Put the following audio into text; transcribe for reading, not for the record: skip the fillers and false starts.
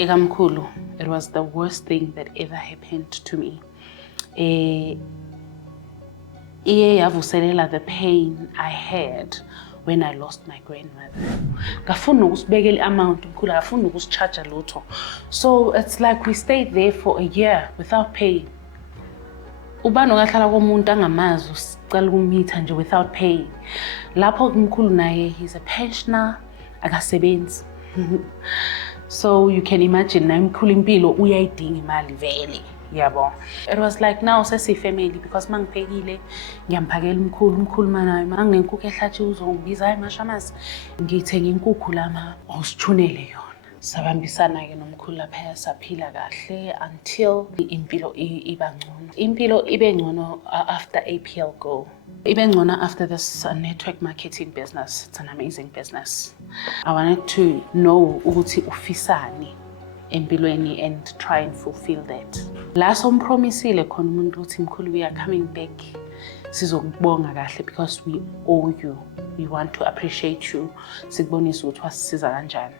Ekamkhulu, it was the worst thing that ever happened to me. Iye yavuselela the pain I had when I lost my grandmother. Ngafuna ukusibekela i-amount mkhulu, ngafuna ukusi-charge lutho. So it's like we stayed there for a year without paying. Ubani ongahlala komuntu angamazi usicela ukumitha nje without paying. Lapho umkhulu naye he's a pensioner, akasebenzi. So you can imagine naye umkhulu impilo uyayidinga imali vele. Yabo. It was like now sesi-family because mangiphelile ngiyamphakela umkhulu manayo manginenkukhu ehlathi uzongibiza hayi mashamazi ngithenga inkukhu lama usithunele yona. Sabambisana ke nomkhulu lapha saphila kahle until impilo iba ngcono. Impilo ibe ngcono after APL Go. Ibe ngcono after this network marketing business. It's an amazing business. I wanted to know ukuthi ufisani empilweni and try and fulfill that. La sompromisile khona umuntu uthi mkhulu we are coming back. Sizokubonga kahle because we owe you. We want to appreciate you. Sikubonisa ukuthi wasisiza kanjani.